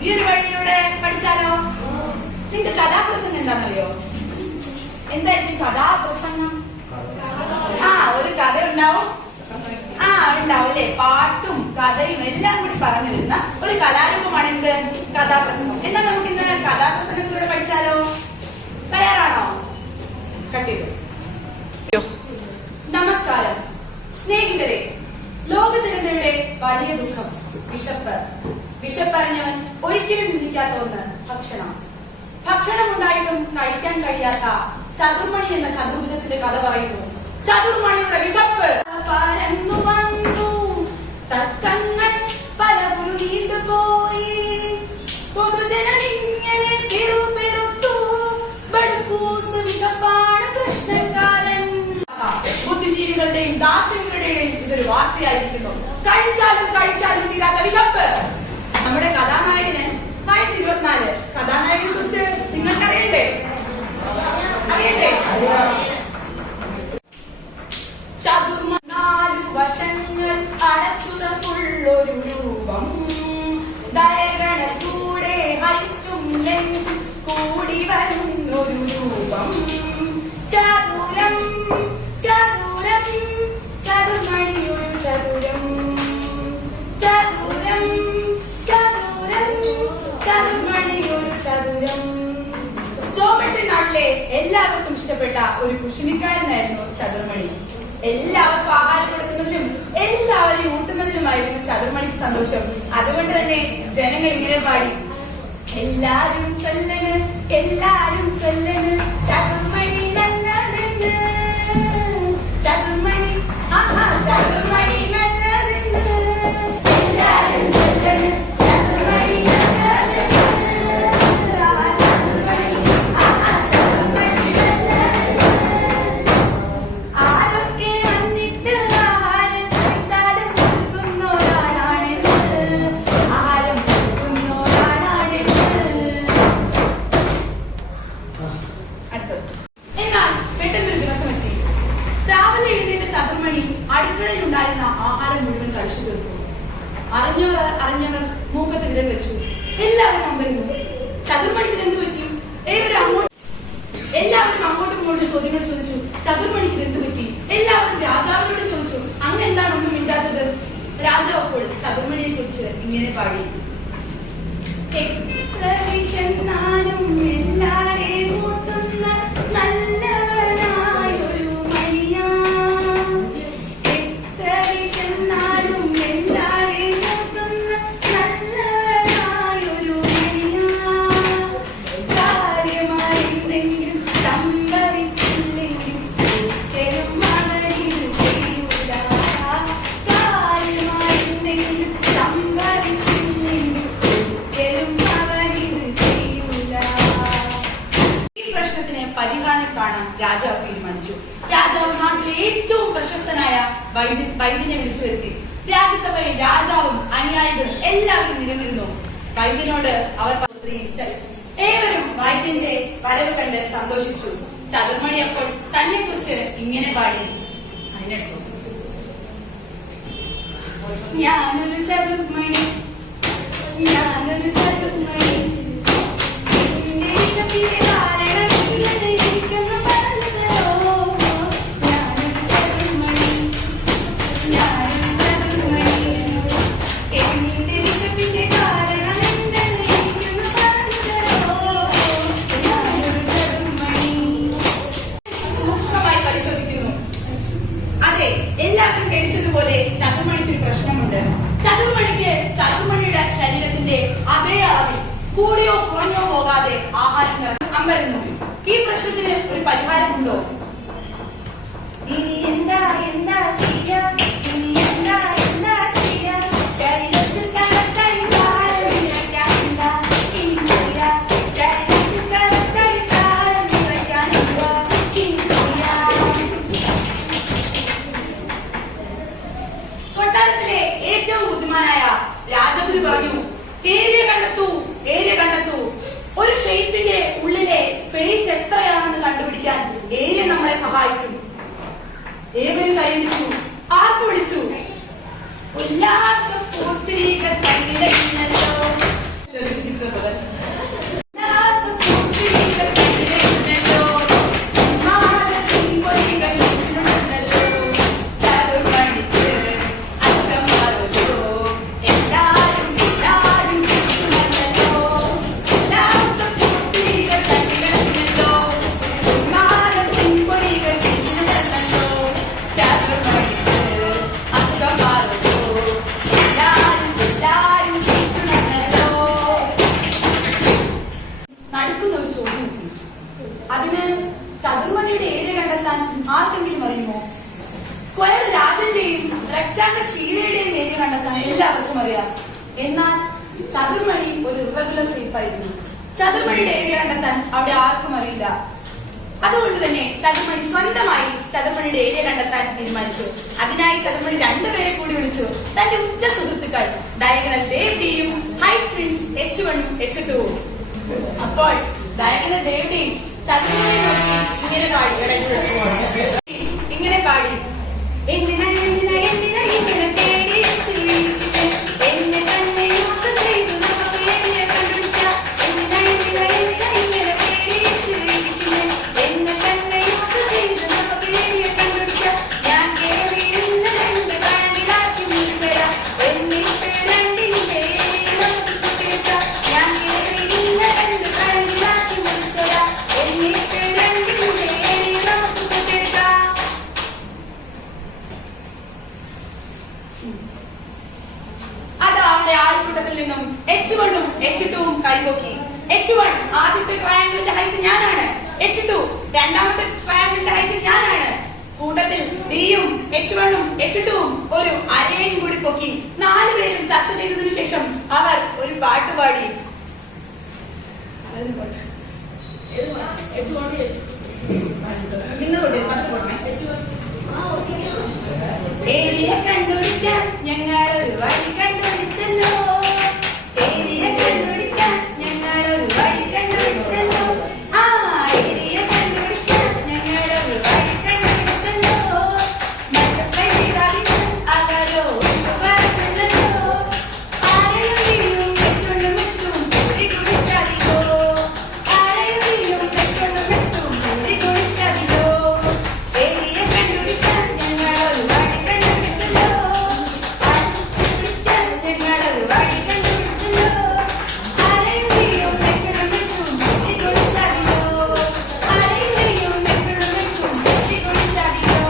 പുതിയൊരു വഴിയിലൂടെ പഠിച്ചാലോ? നിങ്ങൾക്ക് കഥാപ്രസംഗം എന്താണെന്നറിയോ? എന്തായിരിക്കും കഥാപ്രസംഗം? ഒരു കഥ ഉണ്ടാവും. ഉണ്ടാവും അല്ലെ? പാട്ടും കഥയും എല്ലാം കൂടി പറഞ്ഞു വരുന്ന ഒരു കലാരൂപമാണ് എന്ത്? കഥാപ്രസംഗം. എന്നാൽ നമുക്ക് ഇന്ന് കഥാപ്രസംഗത്തിലൂടെ പഠിച്ചാലോ? തയ്യാറാണോ? കട്ട് ചെയ്തു. നമസ്കാരം സ്നേഹിതരെ. ലോക ജനതയുടെ വലിയ ദുഃഖം വിശപ്പ്. വിശപ്പറിഞ്ഞവൻ ഒരിക്കലും നിന്ദിക്കാത്ത ഒന്ന് ഭക്ഷണം. ഭക്ഷണം ഉണ്ടായിട്ടും കഴിക്കാൻ കഴിയാത്ത ചതുർമണി എന്ന ചതുർഭുജത്തിന്റെ കഥ പറയുന്നു. ചതുർമണിയുടെ വിശപ്പ്. പരന്നു വന്നു തർക്കങ്ങൾ പലവരും നീണ്ടുപോയി. പൊതുജനമിങ്ങനെ പെറുത്തു. ബടുക്കൂസ് വിശപ്പാണ് കൃഷ്ണകാരൻ. ബുദ്ധിജീവികളുടെയും ദാർശനികരുടെയും ഇതൊരു വാർത്തയായിരിക്കുന്നു. കഴിച്ചാലും കഴിച്ചാലും തീരാത്ത വിശപ്പ്. നമ്മുടെ കഥാനായകന് വയസ്സ് 24. കഥാനായകനെ കുറിച്ച് നിങ്ങൾക്കറിയണ്ടേ? വശങ്ങൾ അടച്ചുറപ്പുള്ളൊരു രൂപം. ദയഗണത്തൂടെ ഹൈറ്റും ലെങ്തും കൂടി വരുന്നൊരു രൂപം. ചതുരം ചതുരം ചതുർമണിയൊരു ചതുരം. ചതുരം ചതുരം ചതുർമണിയൊരു ചതുരം. ജോമെട്രി നാട്ടിലെ എല്ലാവർക്കും ഇഷ്ടപ്പെട്ട ഒരു കുശിനിക്കാരനായിരുന്നു ചതുർമണി. എല്ലാവർക്കും ആഹാരം കൊടുക്കുന്നതിലും എല്ലാവരെയും ഊട്ടുന്നതിലുമായിരുന്നു ചതുർമണിക്ക് സന്തോഷം. അതുകൊണ്ട് തന്നെ ജനങ്ങൾ ഇങ്ങനെ പാടി: എല്ലാരും ചൊല്ലണ് എല്ലാരും ചൊല്ലണ് ചതുർമണി നല്ലതെന്ന്. ചതുർമണി ചതുർമണി നല്ലതെന്ന്. എല്ലാരും ചൊല്ലണ് ചതുർമണി നല്ലതെന്ന്. അടുക്കളയിലുണ്ടായിരുന്ന ആഹാരം മുഴുവൻ കഴിച്ചു തീർത്തു. അറിഞ്ഞവർ മൂക്കത്ത് വിരൽ വെച്ചു. എല്ലാവരും അമ്പരുന്നു. ചതുർമണിക്ക് എന്ത് പറ്റി? എല്ലാവരും അങ്ങോട്ടും ഇങ്ങോട്ടും ചോദ്യങ്ങൾ ചോദിച്ചു. ചതുർമണിക്ക് എന്ത് പറ്റി? എല്ലാവരും രാജാവിനോട് ചോദിച്ചു. അങ്ങ് എന്താണ് ഒന്നും മിണ്ടാത്തത്? രാജാവ് അപ്പോൾ ചതുർമണിയെ കുറിച്ച് ഇങ്ങനെ പാടി: എത്ര വിശന്നാലും എല്ലാരെയും കൂട്ടുന്ന നല്ലവനായൊരു മണിയ. എത്ര വിശന്നാലും എല്ലാരെയും കൂട്ടുന്ന നല്ലവനായൊരു മണിയ. കാര്യമായി എന്തെങ്കിലും സംഭവിച്ചില്ലെങ്കിൽ ഒരിക്കലും അവരിത് ചെയ്യൂല. കാര്യമായി എന്തെങ്കിലും സംഭവിച്ചില്ലെങ്കിൽ ഒരിക്കലും അവരിത് ചെയ്യൂല. ഈ പ്രശ്നത്തിന് പരിഹാരം കാണാൻ രാജാവ് തീരുമാനിച്ചു. രാജാവ് നാട്ടിലെ ഏറ്റവും പ്രശസ്തനായ വൈദ്യനെ വിളിച്ചു വരുത്തി. രാജ്യസഭയിൽ രാജാവും അനുയായികളും എല്ലാവരും നിരന്നിരുന്നു. വൈദ്യനോട് അവർ ഇഷ്ടമായി. ഏവരും വൈദ്യന്റെ വരവ് കണ്ട് സന്തോഷിച്ചു. ചതുർമണി അപ്പോൾ തന്നെ കുറിച്ച് ഇങ്ങനെ പാടി: ഞാനൊരു ചതുർമണി, ഞാനൊരു ചതുർമണി, എന്റെ വിശപ്പിന്റെ കാരണം എനിക്കൊന്ന് പറഞ്ഞുതരോ. ഞാനൊരു ചതുർമണി, ഞാനൊരു ചതുർമണി, എന്റെ വിശപ്പിന്റെ കാരണം എന്തെന്ന് എനിക്കൊന്ന് പറഞ്ഞുതരോ. ഞാനൊരു ചതുർമണി. സൂക്ഷ്മമായി പരിശോധിക്കുന്നു. അതെ, എല്ലാവരും പേടിച്ചതുപോലെ ചതുർമണിക്ക് ഒരു പ്രശ്നമുണ്ട്. ചതുർമണിയുടെ ശരീരത്തിന്റെ അതേ അളവിൽ കൂടിയോ കുറഞ്ഞോ പോകാതെ ആഹാരം അമ്പരുന്നു. ഈ പ്രശ്നത്തിന് ഒരു പരിഹാരമുണ്ടോ? ഇനി എന്താ ചെയ്യാ? ഇനി എന്താ ചെയ്യാ? ശരീരത്തിൽ കലക്കഴിക്കാരം നിറയ്ക്കാനില്ല. ഇനി ചെയ്യാ. ശരീരത്തിൽ കലക്കഴിക്കാരം നിറയ്ക്കാനില്ല. ഇനി ചെയ്യാ. കൊട്ടാരത്തിലെ ഏറ്റവും ബുദ്ധിമാനായ രാജഗുരു പറഞ്ഞു: ഏരിയ കണ്ടെത്തൂ. ഒരു ഷേപ്പിന്റെ ഉള്ളിലെ സ്പേസ് എത്രയാണെന്ന് കണ്ടുപിടിക്കാൻ ഏരിയ നമ്മളെ സഹായിക്കും. ഏവരും കൈയടിച്ചു. ആർപ്പ് വിളിച്ചു: ഉല്ലാസ പൂത്തിരികൾ കൈയിലല്ലോ. ഹാഫിന്റെയും റെക്ടാങ്കിൾ ഷീലയുടെയും ഏരിയ കണ്ടെത്താൻ എല്ലാവർക്കും അറിയാം. എന്നാൽ ചതുർമണി ഒരു ഇറഗുലർ ഷേപ്പ് ആയിരുന്നു. ചതുർമണിയുടെ ഏരിയ കണ്ടെത്താൻ അവിടെ ആർക്കും അറിയില്ല. അതുകൊണ്ട് തന്നെ ചതുർമണി സ്വന്തമായി ചതുർമണിയുടെ ഏരിയ കണ്ടെത്താൻ തീരുമാനിച്ചു. അതിനായി ചതുർമണി രണ്ടുപേരെ കൂടി വിളിച്ചു. തന്റെ ഉറ്റ സുഹൃത്തുക്കൾ ഡയഗണൽ ദേവ് ഡിയും ഹൈറ്റ് ട്വിൻസ് H1 ഉം H2 ഉം. അപ്പോൾ ഡയഗണൽ ദേവ് ഡി ചതുർമണിയെ നോക്കി ഇങ്ങനെ പാടി എന്തിനാ എന്തിനാ എന്തിനാ ഇങ്ങനെ പേടിച്ച് എന്നെ തന്നെ മോസം ചെയ്തു നമുക്ക് ഏരിയ കണ്ടുപിടിക്കാം. എന്തിനാ എന്തിനാ എന്തിനാ ഇങ്ങനെ പേടിച്ച് എന്നെ തന്നെ മോസം ചെയ്തു നമുക്ക് ഏരിയ കണ്ടുപിടിക്കാം. ഞാൻ കേറിയിരുന്ന രണ്ട് ബാങ്കിലാക്കി വിളിച്ചടാ എന്നിട്ട് രണ്ടിന്റെ നമുക്ക് കൂട്ടിയെടുക്കാം. ഞാൻ കേറിയിരുന്ന രണ്ട് ബാങ്കിലാക്കി വിളിച്ചടാ എന്നിട്ട് രണ്ടിന്റെ നമുക്ക് കൂട്ടിയെടുക്കാം. അത് അവിടെ ആൾക്കൂട്ടത്തിൽ നിന്നും H1 ഉം H2 ഉം കൈപൊക്കി. H1 ആദ്യത്തെ ട്രയാങ്കിളിന്റെ ഹൈറ്റ് ഞാനാണ്. H2 രണ്ടാമത്തെ ട്രയാങ്കിളിന്റെ ഹൈറ്റ് ഞാനാണ്. കൂട്ടത്തിൽ ഡിയും H1 ഉം H2 ഉം ഒരു അരയും കൂടി പൊക്കി. നാലുപേരും ചർച്ച ചെയ്തതിനു ശേഷം അവർ ഒരു പാട്ട് പാടി. ഏരിയ കണ്ടുപിടിക്കാൻ ഞങ്ങളൊരു വഴി കണ്ടുപിടിച്ചല്ലോ. ഏരിയ കണ്ടുപിടിക്കാൻ ഞങ്ങളൊരു വഴി കണ്ടുപിടിച്ചല്ലോ. ആ ഏരിയ കണ്ടുപിടിക്കാൻ ഞങ്ങളൊരു വഴി കണ്ടുപിടിച്ചല്ലോ. മറ്റൊക്കെ ചെയ്താലും അകലോ പറഞ്ഞല്ലോ. ആരെയും വീഴും വെച്ചോണ്ടും വെച്ചിട്ടും കൂടി കുടിച്ചാടിയോ. ആരെയും വീഴും വെച്ചോണ്ടും വെച്ചിട്ടും കൂടി കുടിച്ചാടിയോ. ഏരിയ കണ്ടുപിടിക്കാൻ ഞങ്ങളൊരു വഴി കണ്ടുപിടിച്ചല്ലോ. ഞങ്ങളൊരു വഴി കണ്ടുപിടിച്ചല്ലോ. ആരെയും വീഴും വെച്ചോണ്ടും വെച്ചിട്ടും കൂടി കുടിച്ചാടിയോ. ആരെയും വീഴും വെച്ചോണ്ടും വെച്ചിട്ടും കൂടി കുടിച്ചാടിയോ.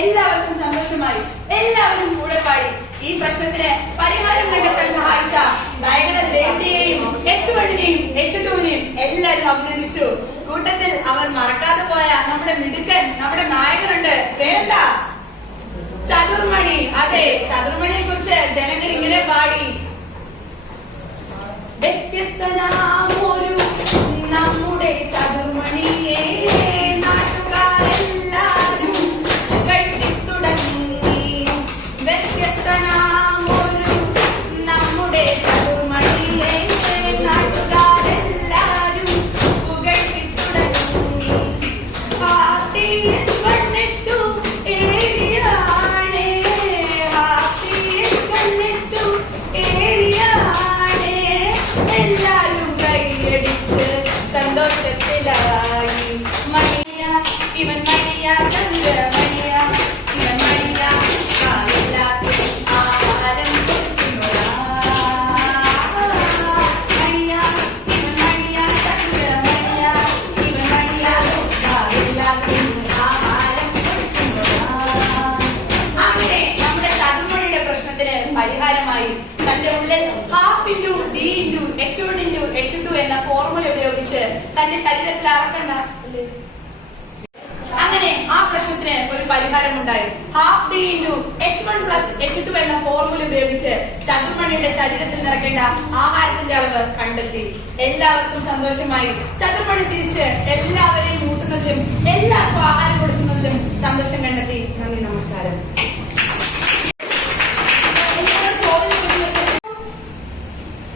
എല്ലാവർക്കും സന്തോഷമായി. എല്ലാവരും കൂടെ പാടി. ഈ പ്രശ്നത്തിന് പരിഹാരം കണ്ടെത്താൻ സഹായിച്ച ഡയഗണൽ ദേവ്ഡിയെയും H1നെയും H2നെയും എല്ലാവരും അഭിനന്ദിച്ചു. കൂട്ടത്തിൽ അവർ മറക്കാതെ പോയ നമ്മുടെ മിടുക്കൻ, നമ്മുടെ നായകനുണ്ട്. പേരെന്താ? ചതുർമണി. അതെ, ചതുർമണിയെ കുറിച്ച് ജനങ്ങൾ ഇങ്ങനെ പാടി. വ്യത്യസ്തനാമൊരു നമ്മുടെ ചതുർമണിയെ നാട്ടുകാരെല്ലാരും പുകഴ്ത്തിത്തുടങ്ങി. വ്യത്യസ്തനാമൊരു നമ്മുടെ ചതുർമണിയെ നാട്ടുകാരെല്ലാരും പുകഴ്ത്തിത്തുടങ്ങി. ഹാപ്പി H1 H2 ഏരിയയാണ്. ഹാപ്പി H1 H2 ഏരിയയാണ്. എല്ലാരും കൈയടിച്ച് സന്തോഷത്തിലായി. മണിയ ഇവൻ മണിയ ചന്ദ്രമണിയ ഇവൻ മണിയ കാലില്ലാത്ത ആഹാരം കൊടുക്കുന്നോടാ. മണിയ ഇവൻ മണിയ ചന്ദ്രമണിയ ഇവൻ മണിയ കാലില്ലാത്ത ആഹാരം കൊടുക്കുന്നോടാ. അങ്ങനെ നമ്മുടെ ചതുർമണിയുടെ പ്രശ്നത്തിന് പരിഹാരമായി. തന്റെ ഉള്ളിൽ half into D into H1 into H2 എന്ന ഫോർമുല ഉപയോഗിച്ച് തന്റെ ശരീരത്തിൽ അളക്കണ്ട. അങ്ങനെ ആ പ്രശ്നത്തിന് ഒരു പരിഹാരമുണ്ടായി. Half d into H1 plus H2 എന്ന ഫോർമുല ഉപയോഗിച്ച് ചതുർമണിയുടെ ശരീരത്തിൽ നിറയ്ക്കേണ്ട ആഹാരത്തിന്റെ അളവ് കണ്ടെത്തി. എല്ലാവർക്കും സന്തോഷമായി. ചതുർമണി തിരിച്ച് എല്ലാവരെയും കൂട്ടുന്നതിലും എല്ലാവർക്കും ആഹാരം കൊടുക്കുന്നതിലും സന്തോഷം കണ്ടെത്തി. നന്ദി, നമസ്കാരം.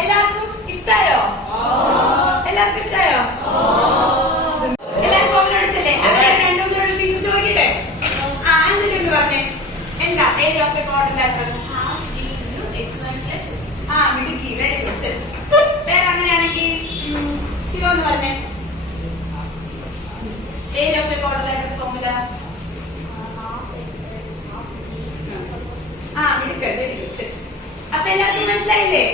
എല്ലാവർക്കും ഇഷ്ടായോ? എല്ലാവർക്കും ഇഷ്ടായോ? എല്ലാവർക്കും ഫോമിൽ അടിച്ചല്ലേ? അതിനാണ് രണ്ടുമൂന്നോട് ടീച്ചർ ചോദിക്കട്ടെ. ആഞ്ജലി എന്ന് പറഞ്ഞേ, എന്താ ഏരിയ ഓഫ് എ ക്വാഡ്രിലാറ്ററൽ? മിടുക്കി, വെരി ഗുഡ്. വേറെ അങ്ങനെയാണെങ്കിൽ ശിവ എന്ന് പറഞ്ഞേ, area of a quadrilateral formula. മിടുക്ക്, വെരി ഗുഡ്. അപ്പൊ എല്ലാവർക്കും മനസ്സിലായില്ലേ?